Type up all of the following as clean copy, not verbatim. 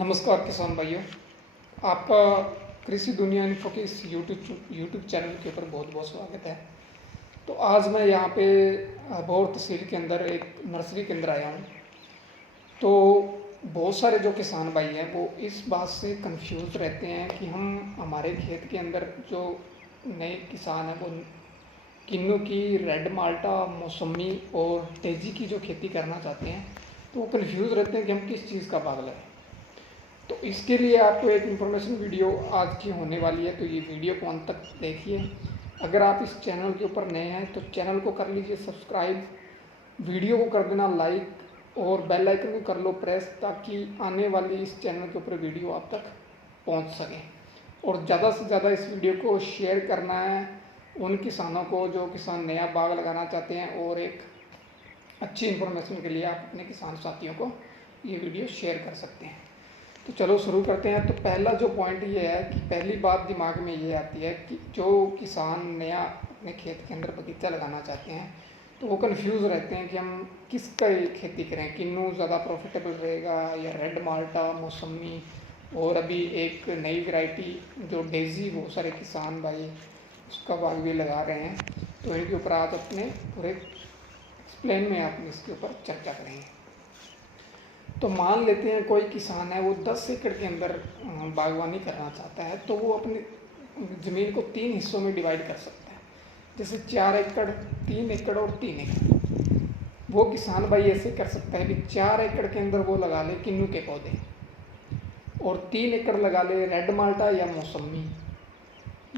नमस्कार किसान भाइयों, आपका कृषि दुनिया इन्फो के इस यूट्यूब चैनल के ऊपर बहुत बहुत स्वागत है। तो आज मैं यहाँ पे अबोहर तहसील के अंदर एक नर्सरी के अंदर आया हूँ। तो बहुत सारे जो किसान भाई हैं वो इस बात से कंफ्यूज रहते हैं कि हम हमारे खेत के अंदर जो नए किसान हैं वो किन्नू की, रेड माल्टा, मौसमी और तेजी की जो खेती करना चाहते हैं, तो वो कंफ्यूज रहते हैं कि हम किस चीज़ का बाग लगाएं। तो इसके लिए आपको एक इन्फॉर्मेशन वीडियो आज की होने वाली है, तो ये वीडियो को अंत तक देखिए। अगर आप इस चैनल के ऊपर नए हैं तो चैनल को कर लीजिए सब्सक्राइब, वीडियो को कर देना लाइक और बेल आइकन को कर लो प्रेस, ताकि आने वाली इस चैनल के ऊपर वीडियो आप तक पहुंच सके। और ज़्यादा से ज़्यादा इस वीडियो को शेयर करना है उन किसानों को जो किसान नया बाग लगाना चाहते हैं, और एक अच्छी इन्फॉर्मेशन के लिए आप अपने किसान साथियों को ये वीडियो शेयर कर सकते हैं। तो चलो शुरू करते हैं। तो पहला जो पॉइंट ये है कि पहली बात दिमाग में ये आती है कि जो किसान नया अपने खेत के अंदर बगीचा लगाना चाहते हैं तो वो कंफ्यूज रहते हैं कि हम किसका खेती करें, किन्नू ज़्यादा प्रॉफिटेबल रहेगा या रेड माल्टा, मौसमी, और अभी एक नई वैरायटी जो डेजी, बहुत सारे किसान भाई उसका बाग भी लगा रहे हैं। तो इनके ऊपर आज अपने पूरे एक्सप्लेन में आप इसके ऊपर चर्चा करेंगे। तो मान लेते हैं कोई किसान है वो 10 एकड़ के अंदर बागवानी करना चाहता है, तो वो अपनी ज़मीन को 3 हिस्सों में डिवाइड कर सकता है, जैसे 4 एकड़, 3 एकड़ और 3 एकड़। वो किसान भाई ऐसे कर सकता है कि 4 एकड़ के अंदर वो लगा ले किन्नू के पौधे, और 3 एकड़ लगा ले रेड माल्टा या मौसमी,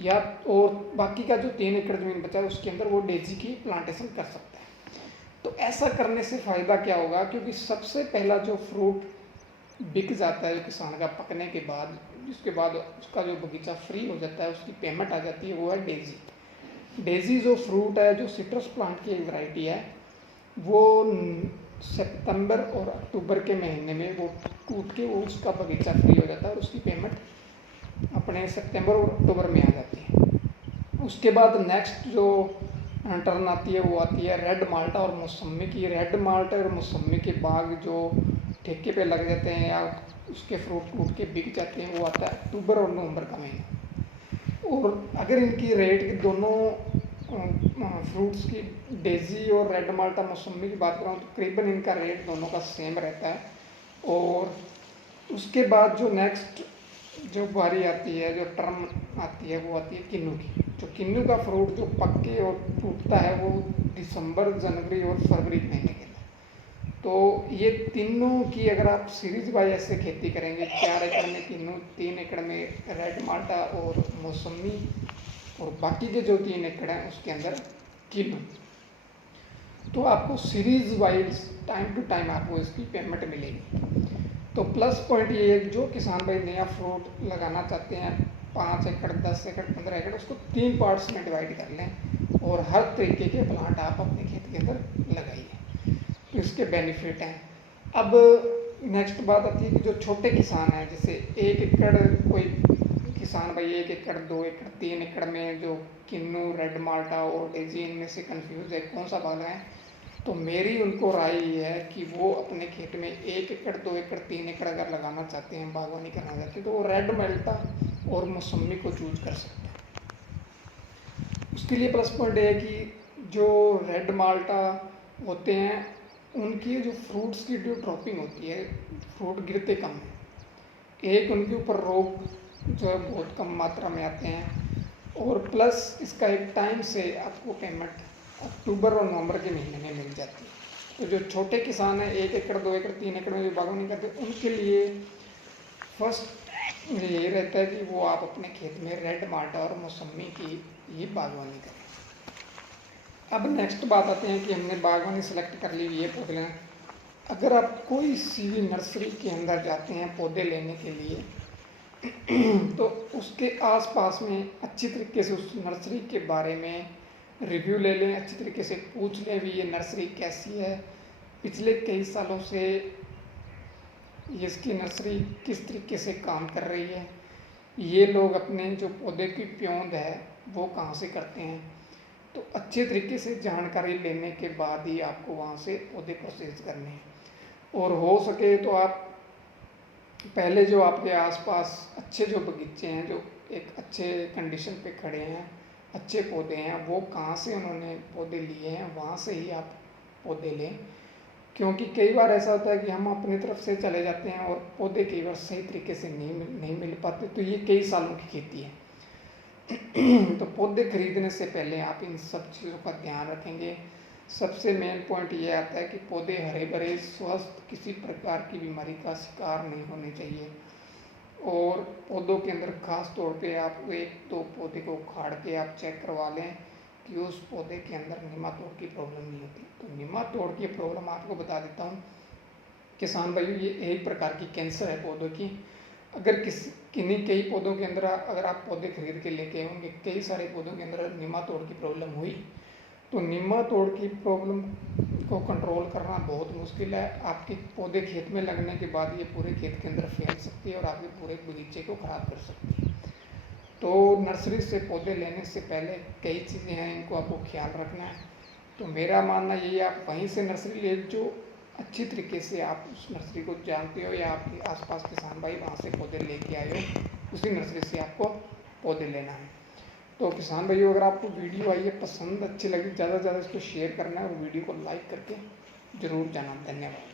या और बाकी का जो 3 एकड़ ज़मीन बचा है उसके अंदर वो डेजी की प्लांटेशन कर सकता है। तो ऐसा करने से फ़ायदा क्या होगा, क्योंकि सबसे पहला जो फ्रूट बिक जाता है किसान का पकने के बाद, जिसके बाद उसका जो बगीचा फ्री हो जाता है, उसकी पेमेंट आ जाती है, वो है डेजी। डेजी जो फ्रूट है, जो सिट्रस प्लांट की एक वैरायटी है, वो सितंबर और अक्टूबर के महीने में वो टूट के वो उसका बगीचा फ्री हो जाता है और उसकी पेमेंट अपने सितंबर और अक्टूबर में आ जाती है। उसके बाद नेक्स्ट जो टर्न आती है वो आती है रेड माल्टा और मौसमी की। रेड माल्टा और मौसमी के बाग जो ठेके पे लग जाते हैं या उसके फ्रूट टूट के बिक जाते हैं, वो आता है अक्टूबर और नवंबर का महीना। और अगर इनकी रेट की दोनों फ्रूट्स की, डेजी और रेड माल्टा मौसमी की बात करूँ तो तकरीबन इनका रेट दोनों का सेम रहता है। और उसके बाद जो नेक्स्ट जो बारी आती है, जो टर्म आती है, वो आती है किन्नू की। जो किन्नू का फ्रूट जो पक के और टूटता है वो दिसंबर, जनवरी और फरवरी महीने के अंदर। तो ये तीनों की अगर आप सीरीज बाय ऐसे खेती करेंगे, 4 एकड़ में किन्नू, 3 एकड़ में रेड माल्टा और मौसमी, और बाकी के जो 3 एकड़ हैं उसके अंदर किन्नू, तो आपको series wise time to time आपको इसकी पेमेंट मिलेगी। तो प्लस पॉइंट ये है कि जो किसान भाई नया फ्रूट लगाना चाहते हैं, 5 एकड़, 10 एकड़, 15 एकड़, उसको 3 पार्ट्स में डिवाइड कर लें और हर तरीके के प्लांट आप अपने खेत के अंदर लगाइए, तो इसके बेनिफिट हैं। अब नेक्स्ट बात आती है कि जो छोटे किसान हैं, जैसे 1 एकड़, कोई किसान भाई 1 एकड़, 2 एकड़, 3 एकड़ में जो किन्नू, रेड माल्टा और डेजी, इनमें से कंफ्यूज है कौन सा बाग लगाएं, तो मेरी उनको राय ये है कि वो अपने खेत में 1 एकड़, 2 एकड़, 3 एकड़ अगर लगाना चाहते हैं, बागवानी करना चाहते हैं, तो वो रेड माल्टा और मौसमी को चूज कर सकते हैं। उसके लिए प्लस पॉइंट है कि जो रेड माल्टा होते हैं उनकी जो फ्रूट्स की जो ड्रॉपिंग होती है, फ्रूट गिरते कम है, एक उनके ऊपर रोग जो है बहुत कम मात्रा में आते हैं, और प्लस इसका एक टाइम से आपको पेमेंट अक्टूबर और नवंबर के महीने में मिल जाती है। तो जो छोटे किसान हैं 1 एकड़, 2 एकड़, 3 एकड़ में जो बागवानी करते हैं, उनके लिए फर्स्ट ये रहता है कि वो आप अपने खेत में रेड माल्टा और मौसमी की ये बागवानी करें। अब नेक्स्ट बात आते हैं कि हमने बागवानी सेलेक्ट कर ली, ये पौधे लें। अगर आप कोई सी भी नर्सरी के अंदर जाते हैं पौधे लेने के लिए तो उसके आसपास में अच्छी तरीके से उस नर्सरी के बारे में रिव्यू ले लें, अच्छी तरीके से पूछ लें भी ये नर्सरी कैसी है, पिछले कई सालों से इसकी नर्सरी किस तरीके से काम कर रही है, ये लोग अपने जो पौधे की प्योंद है वो कहाँ से करते हैं। तो अच्छे तरीके से जानकारी लेने के बाद ही आपको वहाँ से पौधे प्रोसेस करने हैं। और हो सके तो आप पहले जो आपके आसपास अच्छे जो बगीचे हैं, जो एक अच्छे कंडीशन पे खड़े हैं, अच्छे पौधे हैं, वो कहाँ से उन्होंने पौधे लिए हैं, वहाँ से ही आप पौधे लें। क्योंकि कई बार ऐसा होता है कि हम अपनी तरफ से चले जाते हैं और पौधे कई बार सही तरीके से नहीं मिल पाते, तो ये कई सालों की खेती है। तो पौधे खरीदने से पहले आप इन सब चीज़ों का ध्यान रखेंगे। सबसे मेन पॉइंट ये आता है कि पौधे हरे भरे स्वस्थ, किसी प्रकार की बीमारी का शिकार नहीं होने चाहिए। और पौधों के अंदर खास तौर पे आप एक दो पौधे को उखाड़ के आप चेक करवा लें कि उस पौधे के अंदर निमातोड़ की प्रॉब्लम नहीं होती। तो निमातोड़ की प्रॉब्लम आपको बता देता हूँ किसान भाइयों, ये एक प्रकार की कैंसर है पौधों की। अगर किन्हीं कई पौधों के अंदर अगर आप पौधे खरीद के लेके होंगे, कई सारे पौधों के अंदर निमातोड़ की प्रॉब्लम हुई, तो निमातोड़ की प्रॉब्लम को कंट्रोल करना बहुत मुश्किल है। आपके पौधे खेत में लगने के बाद ये पूरे खेत के अंदर फैल सकती है और आपके पूरे बगीचे को ख़राब कर सकती है। तो नर्सरी से पौधे लेने से पहले कई चीज़ें हैं, इनको आपको ख्याल रखना है। तो मेरा मानना यही है, आप वहीं से नर्सरी ले जो अच्छी तरीके से आप उस नर्सरी को जानते हो, या आपके आसपास किसान भाई वहाँ से पौधे लेके आए हो, उसी नर्सरी से आपको पौधे लेना है। तो किसान भाइयों, अगर आपको वीडियो आई है पसंद, अच्छी लगी, ज़्यादा से ज़्यादा इसको शेयर करना है और वीडियो को लाइक करके ज़रूर जाना। धन्यवाद।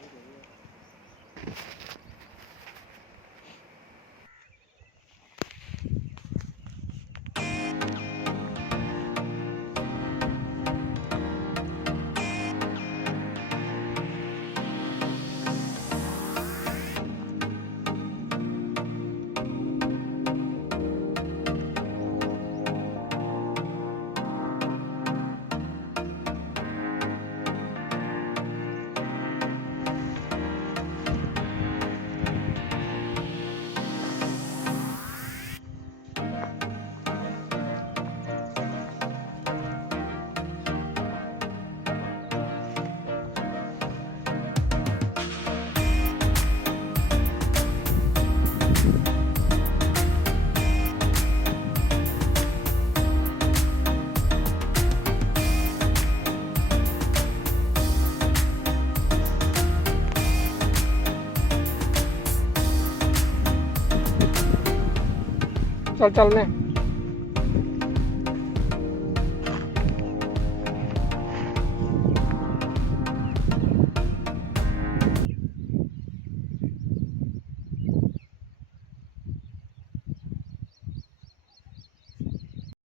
चल चलने।